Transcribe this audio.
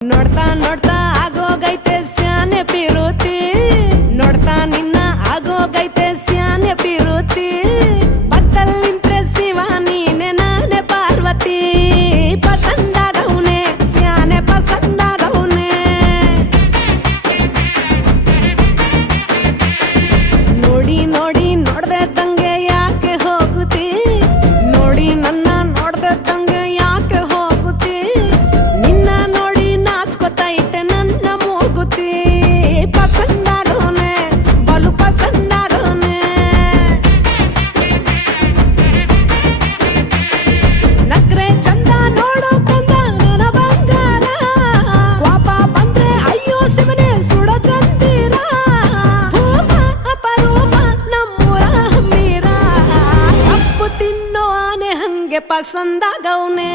ನೋಡ್ತಾ ನೋಡ್ತಾ ಆಗೋಗೈತೆ ಸ್ಯಾನೆ ಪಿರುತಿ ನೋಡ್ತಾ ನಿನ್ನ ಆಗೋಗೈತೆ ಸ್ಯಾನೆ ಪಿರುತಿ ಪಕ್ಕಲ್ಲಿಂತ್ರೆ ಶಿವ ನೀನೆ ನಾನೇ ಪಾರ್ವತಿ ಪಸಂದಾಗವ್ನೆ ಸ್ಯಾನೆ ಪಸಂದಾಗವ್ನೆ ನೋಡಿ ನೋಡಿ ನೋಡ್ದೆ ತಂಗೆ ಯಾಕೆ ಹೋಗುತ್ತಿ ನೋಡಿ ನನ್ನ ನೋಡ್ದೆ ತಂಗೆ ಯಾಕೆ ಹೋಗುತ್ತಿ ನಿನ್ನ ನೋಡಿ ನಾಚ್ಕೋತೈತೆ ನನ್ನ ಮೂಗುತಿ ಪಸಂದಾಗವ್ನೆ ಬಲು ಪಸಂದಾಗವ್ನೆ ನಕ್ರೆ ಚಂದ ನೋಡೋ ಕಂದ ನನ್ನ ಬಂಗಾರ ಕೋಪ ಬಂದ್ರೆ ಅಯ್ಯೋ ಶಿವನೇ ಸುಡೋ ಚಂದಿರ ಭೂಮ ಅಪರೂಪ ನಮ್ಮೂರ ಹಮ್ಮೀರ ಕಪ್ಪು ತಿನ್ನೋ ಆನೆ ಹಂಗೆ ಪಸಂದಾಗವ್ನೆ